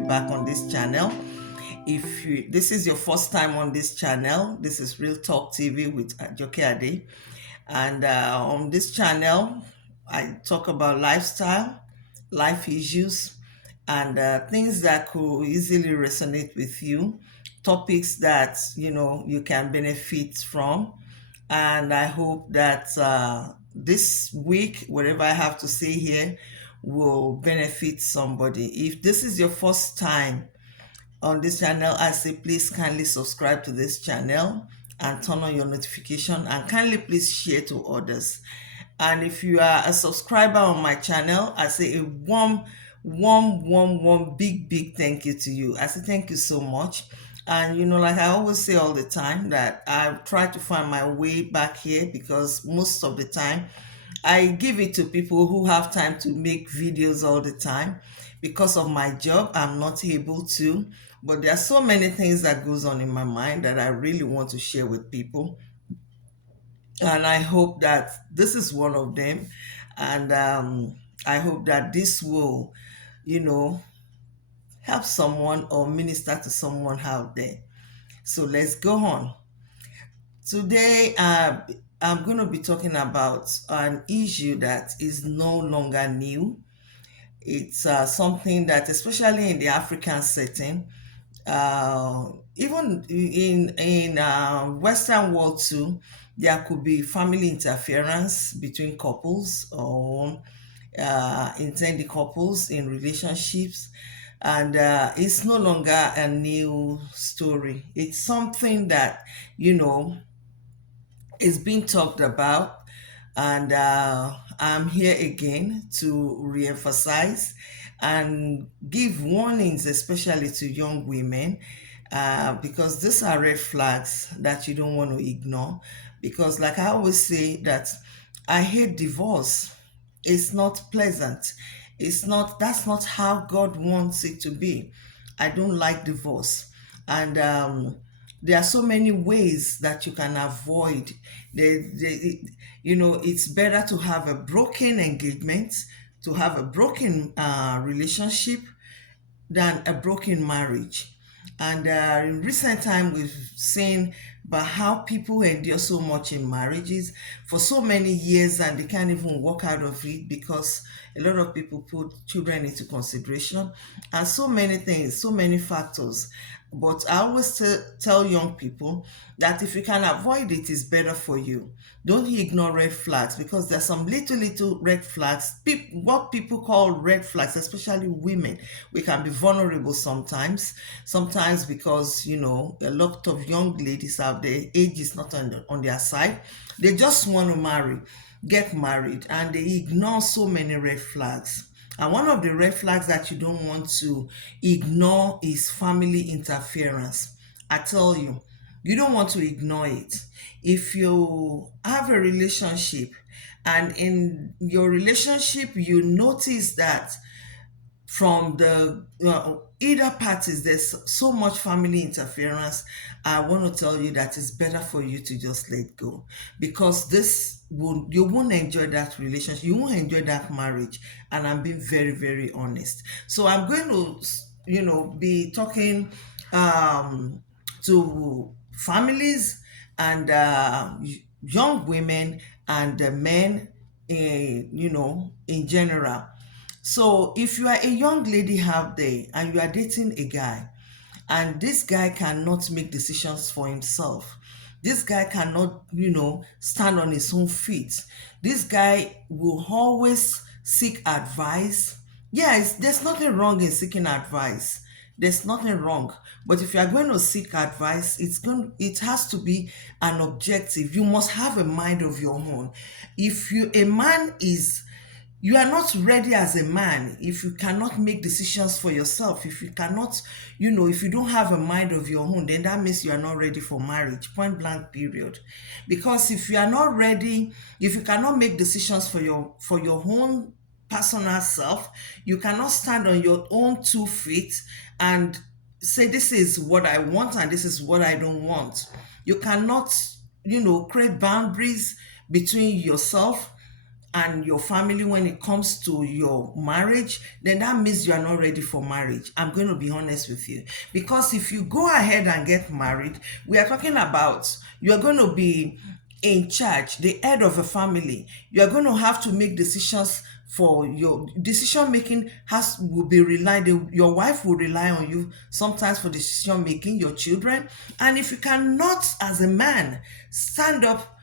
be back on this channel. This is your first time on this channel, this is Real Talk TV with Ajoke Ade. And on this channel, I talk about lifestyle, life issues, and things that could easily resonate with you, topics that you can benefit from. And I hope that this week, whatever I have to say here, will benefit somebody. If this is your first time on this channel, I say please kindly subscribe to this channel and turn on your notification, and kindly please share to others. And if you are a subscriber on my channel, I say a warm big thank you to you. I say thank you so much. And like I always say all the time, that I try to find my way back here, because most of the time I give it to people who have time to make videos all the time. Because of my job, I'm not able to, but there are so many things that goes on in my mind that I really want to share with people. And I hope that this is one of them. And I hope that this will, help someone or minister to someone out there. So let's go on. Today, I'm going to be talking about an issue that is no longer new. It's something that, especially in the African setting, even in Western world too, there could be family interference between couples or intended couples in relationships. And it's no longer a new story. It's something that, is being talked about. And I'm here again to reemphasize and give warnings, especially to young women, because these are red flags that you don't want to ignore. Because, like I always say, that I hate divorce. It's not pleasant. That's not how God wants it to be. I don't like divorce. And there are so many ways that you can avoid. It's better to have a broken engagement, to have a broken relationship, than a broken marriage. And in recent time, we've seen about how people endure so much in marriages for so many years, and they can't even walk out of it because a lot of people put children into consideration, and so many things, so many factors. But I always tell young people that if you can avoid it, it's better for you. Don't ignore red flags, because there's some little red flags, what people call red flags, especially women. We can be vulnerable sometimes because, a lot of young ladies out there, age is not on their side. They just want to get married, and they ignore so many red flags. And one of the red flags that you don't want to ignore is family interference. I tell you, you don't want to ignore it. If you have a relationship, and in your relationship you notice that from the either parties there's so much family interference, I want to tell you that it's better for you to just let go, because you won't enjoy that relationship, you won't enjoy that marriage. And I'm being very honest. So I'm going to be talking to families and young women and men, in general. So if you are a young lady out there and you are dating a guy, and this guy cannot make decisions for himself, this guy cannot, stand on his own feet, this guy will always seek advice. Yes, there's nothing wrong in seeking advice. There's nothing wrong. But if you are going to seek advice, it has to be an objective. You must have a mind of your own. If you are not ready as a man, if you cannot make decisions for yourself, if you cannot, if you don't have a mind of your own, then that means you are not ready for marriage, point blank period. Because if you are not ready, if you cannot make decisions for your own personal self, you cannot stand on your own 2 feet and say, this is what I want and this is what I don't want. You cannot, create boundaries between yourself and your family when it comes to your marriage, then that means you are not ready for marriage. I'm going to be honest with you. Because if you go ahead and get married, we are talking about you're going to be in charge, the head of a family. You are going to have to make decisions. For your decision making has will be relied, your wife will rely on you sometimes for decision making, your children. And if you cannot as a man stand up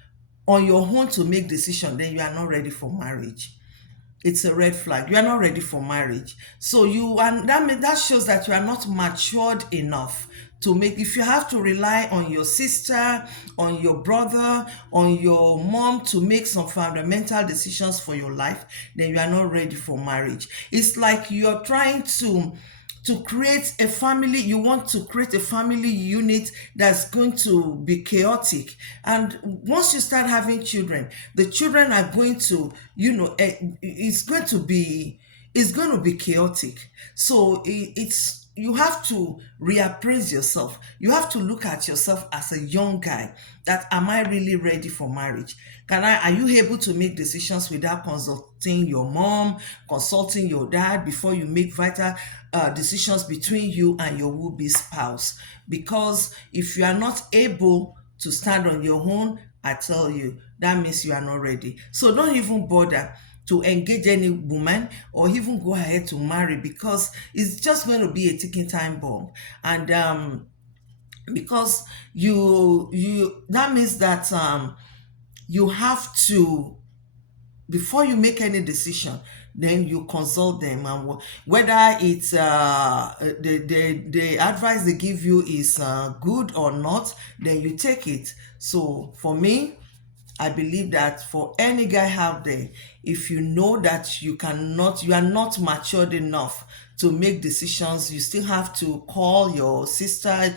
on your own to make decision, then you are not ready for marriage. It's a red flag. You are not ready for marriage. So you and that shows that you are not matured enough to make. If you have to rely on your sister, on your brother, on your mom to make some fundamental decisions for your life, then you are not ready for marriage. It's like you're trying to create a family. You want to create a family unit that's going to be chaotic, and once you start having children, the children are going to, it's going to be chaotic. So it's you have to reappraise yourself. You have to look at yourself as a young guy, that am I really ready for marriage? Are you able to make decisions without consulting your mom, consulting your dad before you make vital decisions between you and your would-be spouse? Because if you are not able to stand on your own, I tell you, that means you are not ready. So don't even bother to engage any woman or even go ahead to marry, because it's just going to be a ticking time bomb. And because you that means that you have to, before you make any decision, then you consult them, and whether it's the advice they give you is good or not, then you take it. So for me, I believe that for any guy out there, if you know that you are not matured enough to make decisions, you still have to call your sister,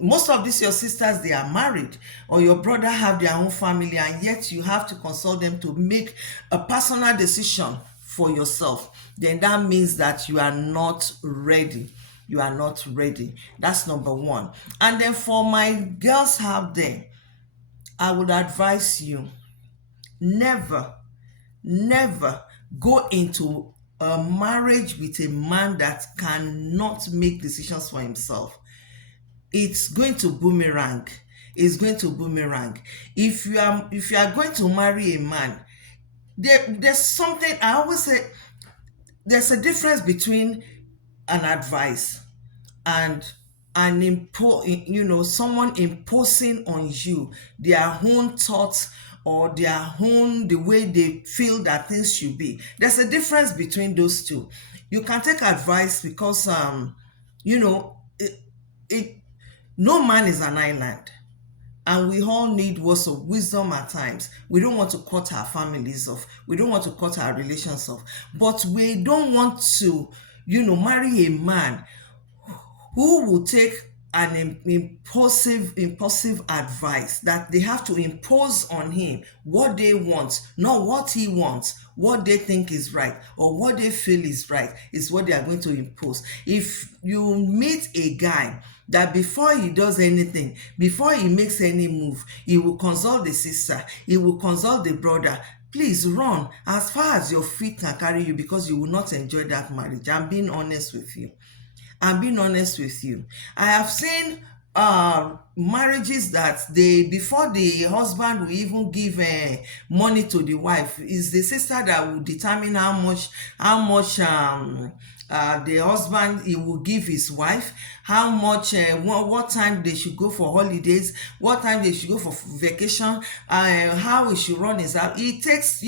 most of these your sisters, they are married, or your brother have their own family, and yet you have to consult them to make a personal decision for yourself. Then that means that you are not ready. You are not ready. That's number one. And then for my girls out there, I would advise you, never, never go into a marriage with a man that cannot make decisions for himself. It's going to boomerang. It's going to boomerang. If you are going to marry a man, there's something I always say. There's a difference between an advice and someone imposing on you their own thoughts, or the way they feel that things should be. There's a difference between those two. You can take advice because you know it, it no man is an island, and we all need words of wisdom at times. We don't want to cut our families off, we don't want to cut our relations off, but we don't want to marry a man who will take an impulsive advice that they have to impose on him what they want, not what he wants. What they think is right or what they feel is right is what they are going to impose. If you meet a guy that before he does anything, before he makes any move, he will consult the sister, he will consult the brother, please run as far as your feet can carry you, because you will not enjoy that marriage. I'm being honest with you. I have seen marriages that before the husband will even give money to the wife, is the sister that will determine how much the husband he will give his wife, how much what time they should go for holidays, what time they should go for vacation, how he should run his house. He takes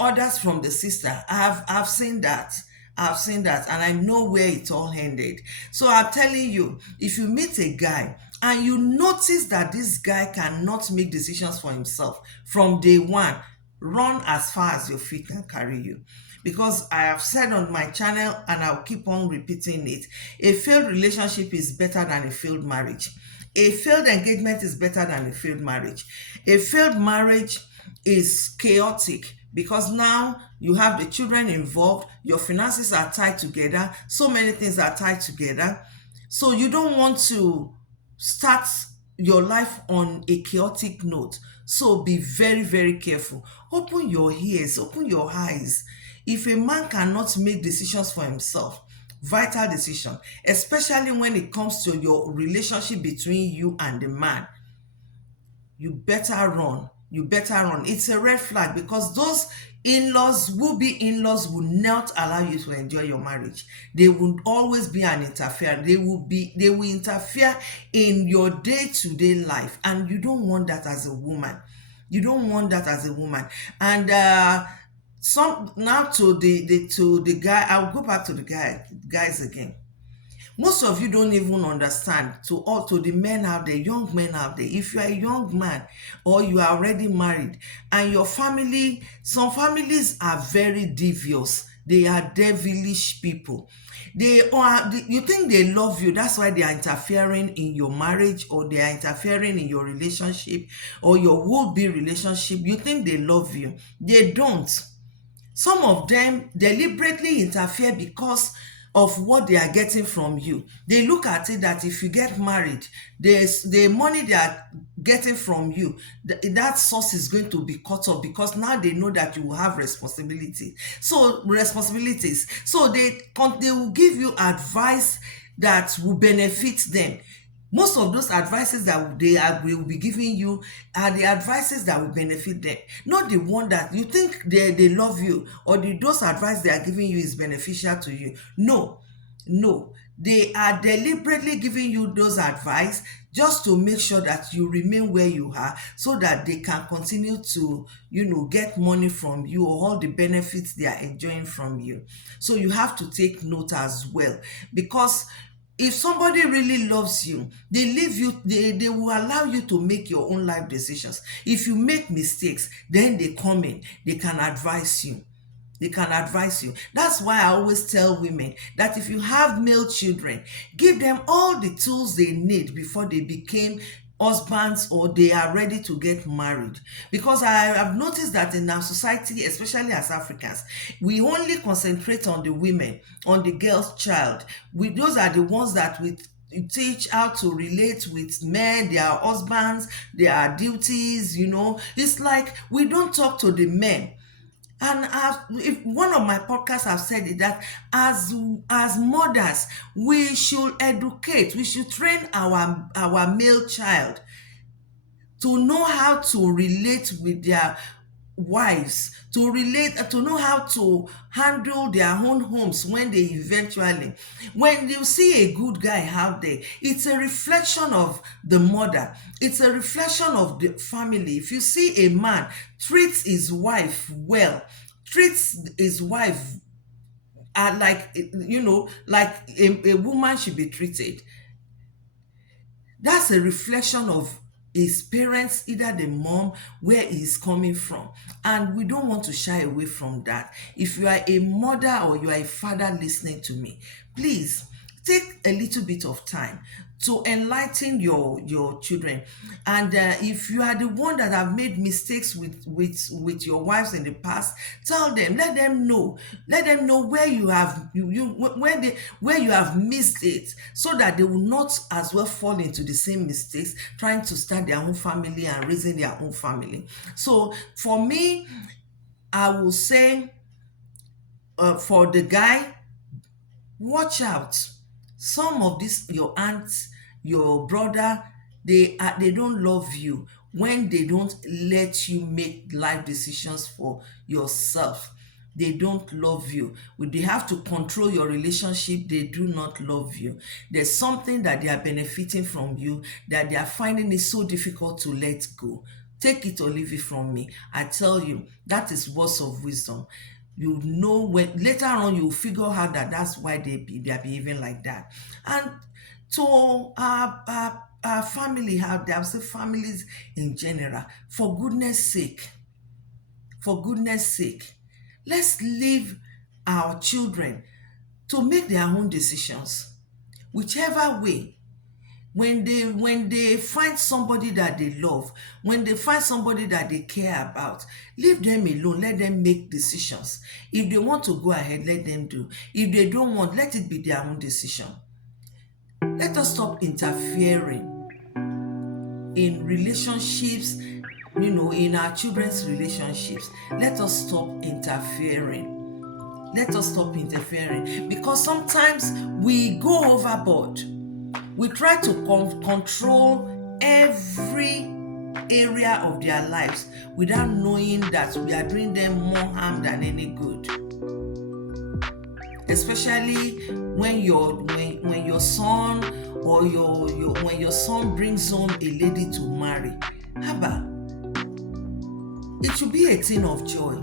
orders from the sister. I've seen that. And I know where it all ended. So I'm telling you, if you meet a guy and you notice that this guy cannot make decisions for himself from day one, run as far as your feet can carry you. Because I have said on my channel, and I'll keep on repeating it, a failed relationship is better than a failed marriage. A failed engagement is better than a failed marriage. A failed marriage is chaotic, because now you have the children involved, your finances are tied together, so many things are tied together. So you don't want to start your life on a chaotic note. So be very, very careful. Open your ears, open your eyes. If a man cannot make decisions for himself, vital decision, especially when it comes to your relationship between you and the man, you better run. You better run. It's a red flag, because those in-laws, will-be in-laws, will not allow you to enjoy your marriage. They will always be an interferer. They will interfere in your day-to-day life, and you don't want that as a woman. You don't want that as a woman. And some now to the guy, I'll go back to the guys again. Most of you don't even understand, to the men out there, young men out there. If you are a young man or you are already married and your family, some families are very devious, they are devilish people. You think they love you, that's why they are interfering in your marriage, or they are interfering in your relationship or your will-be relationship. You think they love you, they don't. Some of them deliberately interfere because of what they are getting from you. They look at it that if you get married, the money they are getting from you, that source is going to be cut off, because now they know that you will have responsibilities. So they will give you advice that will benefit them. Most of those advices that will be giving you are the advices that will benefit them, not the one that you think they love you, or those advice they are giving you is beneficial to you. No, they are deliberately giving you those advice just to make sure that you remain where you are, so that they can continue to, get money from you, or all the benefits they are enjoying from you. So you have to take note as well, because if somebody really loves you, they will allow you to make your own life decisions. If you make mistakes, then they come in, they can advise you. That's why I always tell women that if you have male children, give them all the tools they need before they became husbands or they are ready to get married. Because I have noticed that in our society, especially as Africans, we only concentrate on the women, on the girl's child. Those are the ones that we teach how to relate with men, their husbands, their duties. It's like we don't talk to the men. And if one of my podcasts have said it, that as mothers, we should educate, we should train our male child to know how to relate with their wives, to know how to handle their own homes when you see a good guy out there, it's a reflection of the mother, it's a reflection of the family. If you see a man treats his wife well, treats his wife like a woman should be treated, that's a reflection of his parents, either the mom, where he's coming from. And we don't want to shy away from that. If you are a mother or you are a father listening to me, please take a little bit of time to enlighten your children. And if you are the one that have made mistakes with your wives in the past, tell them, let them know where you have where you have missed it, so that they will not as well fall into the same mistakes, trying to start their own family and raising their own family. So for me, I will say, for the guy, watch out. Some of these, your aunts, your brother, they don't love you when they don't let you make life decisions for yourself. They don't love you. When they have to control your relationship, they do not love you. There's something that they are benefiting from you, that they are finding it so difficult to let go. Take it or leave it from me. I tell you, that is words of wisdom. You know, when later on you figure out that that's why they are behaving like that. And to our family out there, I'll say families in general, for goodness sake, let's leave our children to make their own decisions, whichever way. When they find somebody that they love, when they find somebody that they care about, leave them alone, let them make decisions. If they want to go ahead, let them do. If they don't want, let it be their own decision. Let us stop interfering. in relationships, in our children's relationships. Let us stop interfering. Let us stop interfering, because sometimes we go overboard. We try to control every area of their lives without knowing that we are doing them more harm than any good. Especially when your son or when your son brings home a lady to marry. Haba, it should be a thing of joy.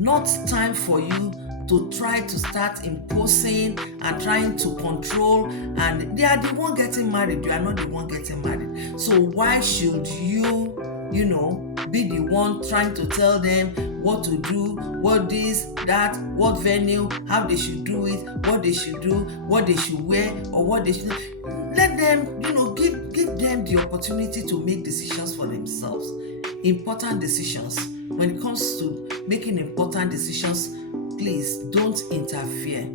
Not time for you to try to start imposing and trying to control, and they are the one getting married, you are not the one getting married. So why should you be the one trying to tell them what to do, what this, that, what venue, how they should do it, what they should do, what they should wear, or what they should. Let them, give them the opportunity to make decisions for themselves. Important decisions. When it comes to making important decisions, please don't interfere.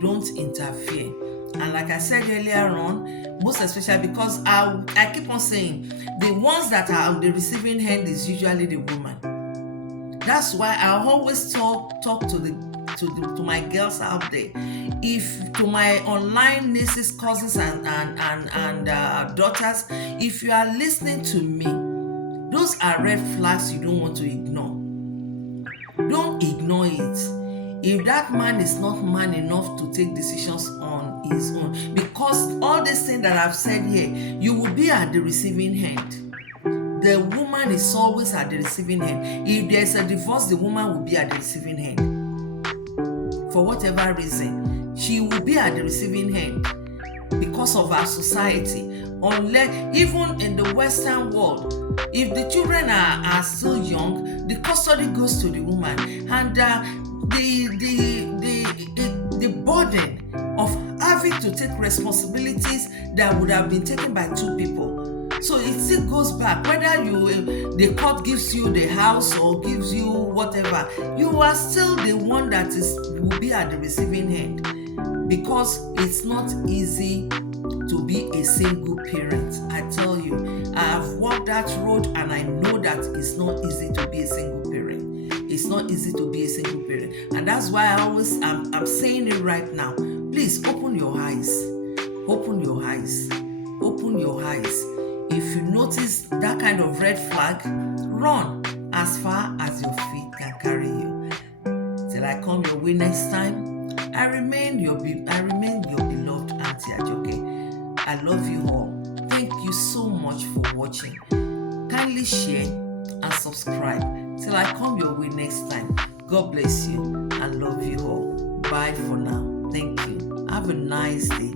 Don't interfere. And like I said earlier on, most especially because I keep on saying, the ones that are on the receiving end is usually the woman. That's why I always talk to my girls out there. If to my online nieces, cousins, and daughters, if you are listening to me, those are red flags you don't want to ignore. Don't ignore it. If that man is not man enough to take decisions on his own, because all these things that I've said here, you will be at the receiving end. The woman is always at the receiving end. If there's a divorce, the woman will be at the receiving end. For whatever reason, she will be at the receiving end because of our society. Unless, even in the Western world, if the children are still young, the custody goes to the woman, and the burden of having to take responsibilities that would have been taken by two people. So it still goes back. Whether the court gives you the house or gives you whatever, you are still the one that will be at the receiving end, because it's not easy to be a single parent. I tell you, I have walked that road, and I know that it's not easy to be a single parent. It's not easy to be a single parent, and that's why I'm saying it right now. Please open your eyes. Open your eyes. Open your eyes. If you notice that kind of red flag, run as far as your feet can carry you. Till I come your way next time, I remain your beloved Auntie Ajoke. I love you all. Thank you so much for watching. Kindly share and subscribe. Till I come your way next time. God bless you and love you all. Bye for now. Thank you. Have a nice day.